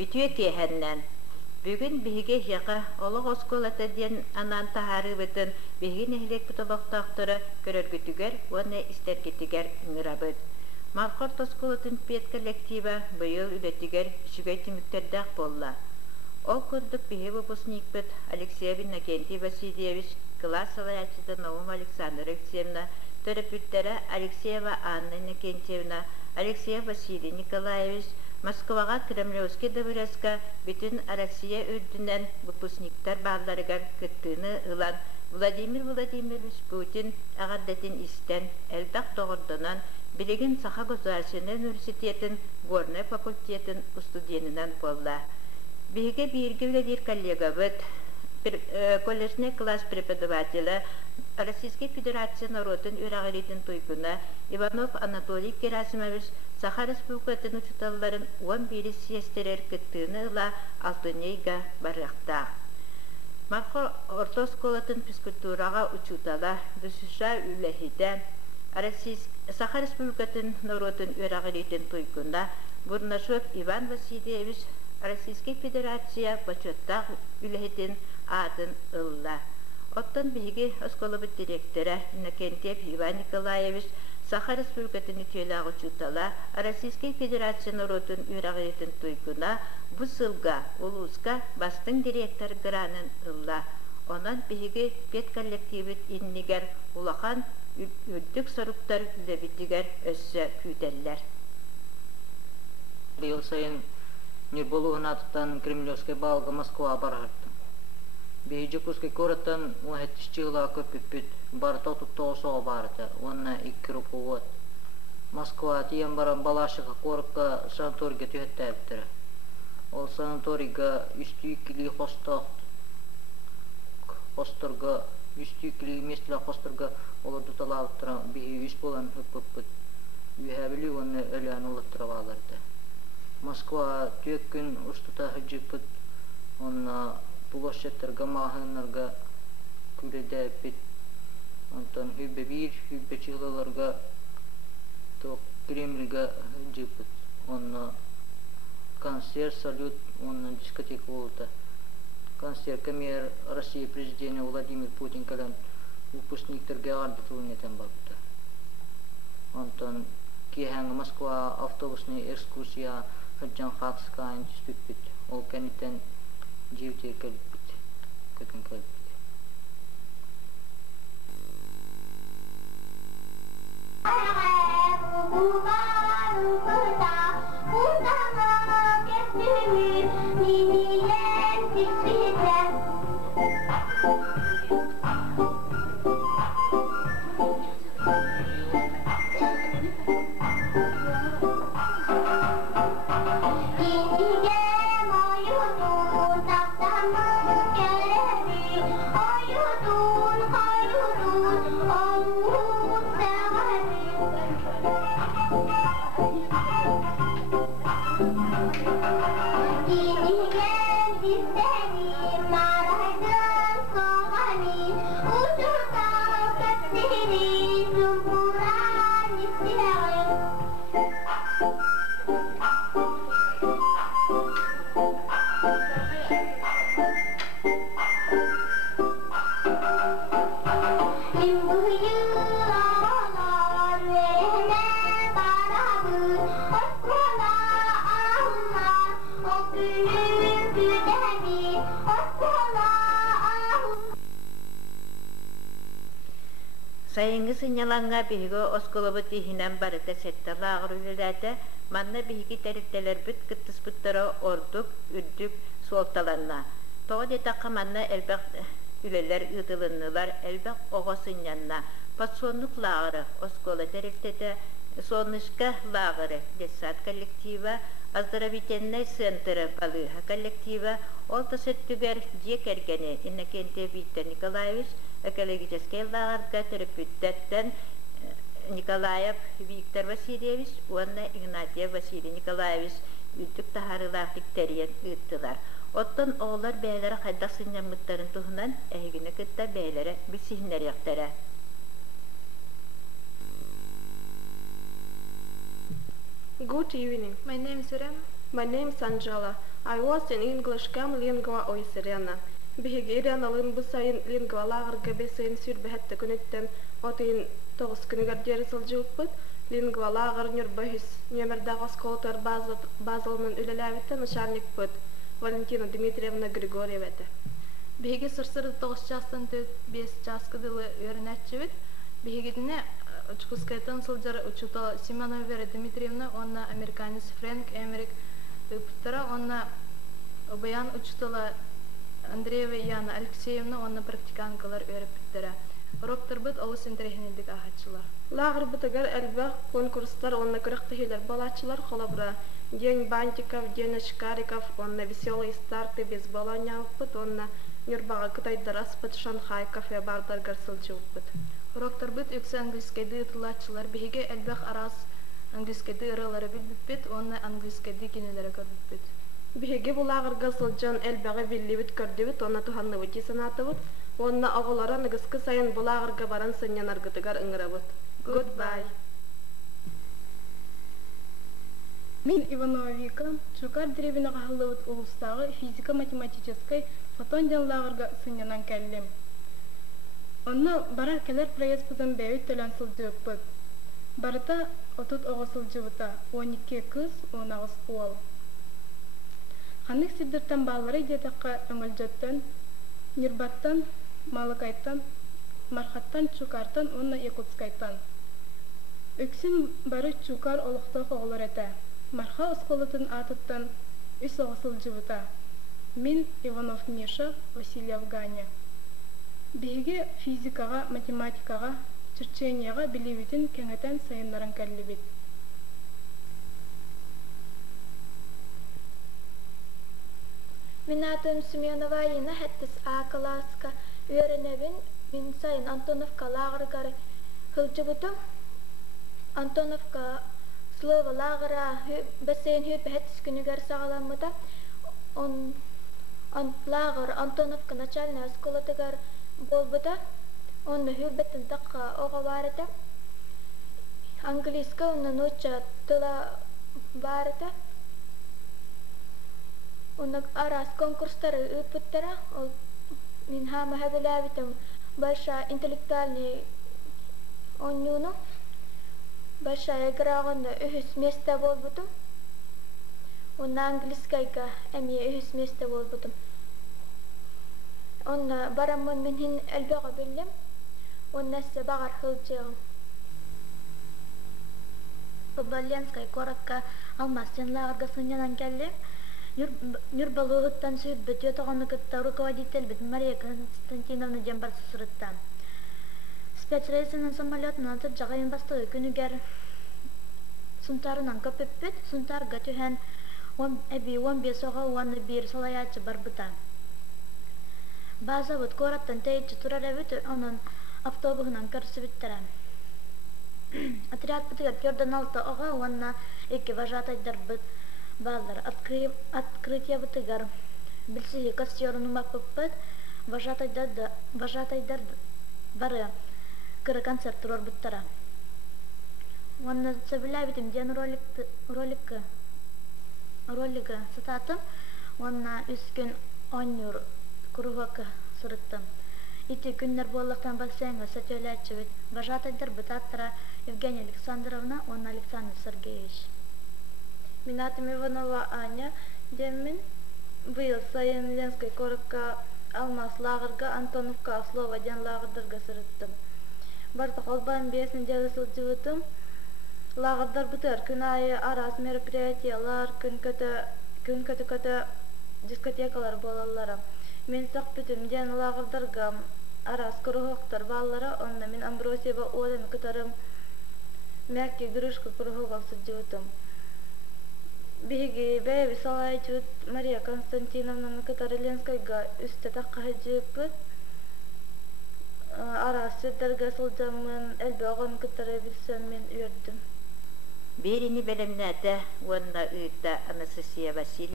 Ütüye kehenden. Bugün bihiге яқа олық осколата ден анан тахары бітін бігін эхлек бұтылықтақтыры көрергітігер, оны істергітігер үңірабыд. Малқорт осколатын пет коллектива бұйыл үлетігер үшігай түміктердақ болла. Ол күрдік бігі выпускник біт Алексей Иннокентий Васильевич, класс салаячыды Наум Александр Алексеевна, терапевттері Алексеева Анна Иннокентьевна, Алексей Василий Николаевич, Москваға Кремлевский дәвіресқа бүтін Россия үрдінен выпускниктар бағларығар күттіні ұлан Владимир Владимирович Путин ағардетін істен әлбақ тоғырдынан білеген Саха Государственный университетін Горный факультетін студенінен болла. Бігі бір коллега бұд, коллежный класс преподавателя Российской Федерации народын үрағыретін тойгуна Иванов Анатолий Герасимович Саха Республикатын учуталларын 11 съестерер кыттыны ыла алтынейга барыqta. Марко ортосколатын физкультурага учутала дүсүша үлэхиден Саха Республикатын народын үрағыретін тойгуна Бурнашов Иван Васильевич Российской Федерация почеттақ үлэхиден атын ылла. Оттан биги осколобыт директора Иннокентьев Иван Николаевич Саха Республикатын үтелағы чутала Российской Федерация народын үрағыретін тойгуна бұ сылға улуска бастың директор гранын ылла. Онан биги пет коллективит иннигер улахан үрдік соруктар үлебітігер өссі күйделлер. Быйыл сайын Нирболуғын атыттан Кремлевский балғы Москва барғырды. Бейджикусский городтан уахеттишчила көппүт барта туттоосоо барта онна 2 руковод Москва тиен баран балашыга корукка санаторийге түһөттәптер. Ол санаторийга үстүкли хосторга үстүкли местла хосторга олорду талаптыра бии үс болан хөппүт үһәбили онны өлән улыттыраларды. Москва төккүн устута хыжыппыт онна Площадьтарга мағынларға күледе бит. Онтан хүббе бир, хүббе чығыларға Кремльға жипыт. Онна концерт, салют, онна дискотека болды. Концерт камер Россия президенті Владимир Путин калан выпускниктерге ардытылын етен бапты. Онтан кейхәңі Москва автобусный экскурсия хыджан хақсықайын түспіп бит. Ол кәнеттен Живтер көлбіт, көтін көлбіт. Sayıngı sınyalanğa bihigo oskolobut ihinen barıta settala ağırülülerde manna bihigi terifteler büt kıttız büttara orduk, ürdük, suoltalanna. Toğu detaqqa manna elbaq üleler ıdılınlılar elbaq oğa sınyanna. Patsonluk lağırı oskola teriftete sonışka lağırı desat kollektiva Оздоровительный центр Балыха коллектива олта сөттүгер дек эргени Иннокентий Виктор Николаевич экологический лагерга терапевттен Николаев Виктор Васильевич, уанна Игнатьев Василий Николаевич үлтүк тахарылаhtык терен ыттылар. Оттон оğlar бәйләре хайдак сыннамыттарын туһунан әйгене кытта бәйләре бисиһнәр яктара. Good evening. My name is Irem. My name is Angela. I was in English Cam Lingua Oisirena. Bihigi Irianalın bu sayın lingua lağırga beseyin sürbehette günütten otin toğuz günüger deri sılcıvıpпыт. Lingua lağır nürbahis nömerdağ oskolatar bazalının ülelevitten начальникпыт Valentina Dmitrievna Grigorievete. Bihigi sırsırı 9 çastan 5 çaskıdılı öğrenetçivit. Bihigidine Чукускайтан сылжар учутала Симонова Вера Дмитриевна, онна американец Фрэнк Эмерик Путтара, онна обаян учутала Андреева Яна Алексеевна, онна практиканкалар öğretpittara. Урокторбыт олус интерехинедик ахатчылар. Лагыр бытыгар әлбәк конкурстар онна кырыктыһилар балачылар холобра. День Бантиков, День Очкариков, онна веселые старты без баланявпыт, онна Нюрбага Кытайдар аспыт Шанхай кафе бардаргар сылчывпыт. Урокторбыт үксе английскайды ытылатчылар биһиге әлбәк арас английскайды ырылары билбиппит, онна английскайды кинелері көрбиппит. Биһиге булагырга сылжан әлбәге биллибит көрдүбүт, онна туханныбыти санатыбыт, онна оголора ныгыскы сайын булагырга баран сынянаргытыгар ыңырабыт. Goodbye. Мен Иванова Вика, Чукар деревина кахылыбыт улустагы физико-математической фотон жанлагырга сынянан келдим. Онна барар келер проездпытын бәйүт төлөн сылжыппыт. Барыта отут оғы сылжыбыта 12 кыз, 19 уол. Ханнык сиддиртен баллары детаққа өңөлжөттен, Нирбаттан, Малыкайттан, Мархаттан, Чукартан, онна Якутскайттан. Өксін бары Чукар олықта қоғылар әті. Марха осколытын атыттан үс оғы сылжыбыта. Мен Иванов Миша, Васильев Ганя. Биһиге физикага, математикага, черченияга билибитин кеңетен сайыннарын кәллибит. Мен атым Семенова Ина хәттіс А-класска өйренебін мен сайын Антоновка лағыргары хылжыбытым. Антоновка слово лағыра бәсейін хөпі хәттіс күнігер сағаламыда. Лағыр Антоновка начальная школатыгар болбыда. Онны хөббеттен таққа оға барыда. Английска онны ноча тыла барыда. Онны арас конкурстары өпіттара. Мен хама хэбіләбітім большая интеллектуальный онюну. Большая играғында үхіс места болбытым. Онны английскайка әмие үхіс места болбытым. Онны барамын мен хин әлбәға білдім. Онны әсі бағар хылчығым. Побаленскай коракка алмастен лағырға сынянан кәлдім. Нюрбалуғыттан сүйірбіт, өтіғаны күтті руководитель біт Мария Константиновна Дембар сұсырыттан. Спецрейсінің самолетынан атып жағайын бастығы күнігер сұнтарынан көпіп біт, сұнтарға түйен 15 оға 11 солаячы бар бұтан. База бұт кораттан тәйітші тұрар әбіт, оның автобуғынан көрсі біттірен. Отряд бұтығар көрден 6 оға, онына 2 вожатайдар бұт. Балдар открытие бытыгар. Билсиги костёрну маппыт, вожатайдар бары кыры концерт турор буттара. Онна сөбүләбитим ден ролика сататым. Онна үскүн 10 юр кругока сырыттым. Ити күннер боллыктан бассейнга сатөләчү бит. Вожатайдар бытаттара Евгения Александровна, онна Александр Сергеевич. Мен атым Иванова Аня, демин быйыл сайын Ленской коракка алмас лағырға Антоновка слово ден лағырдарға сырыттым. Барты қолбан 5 неделя сылжывытым. Лағырдар бұтыр күн айы арас мероприятиялар, күн көті дискотекалар болалары. Мен сақ бүтім ден лағырдарға арас күріғықтар баллары, онда мен Амбросиева одан күтарым мягкий грушка күріғыға сылжывытым. Биһиги бәйби салайчут Мария Константиновна Катариленскайга үсте таққа хәджіппіт. Арас сөддерге сылжамын әлбәғын күттары білсен мен үйірдім. Берini белемнәті, онна үйітті Анастасия Васильевна.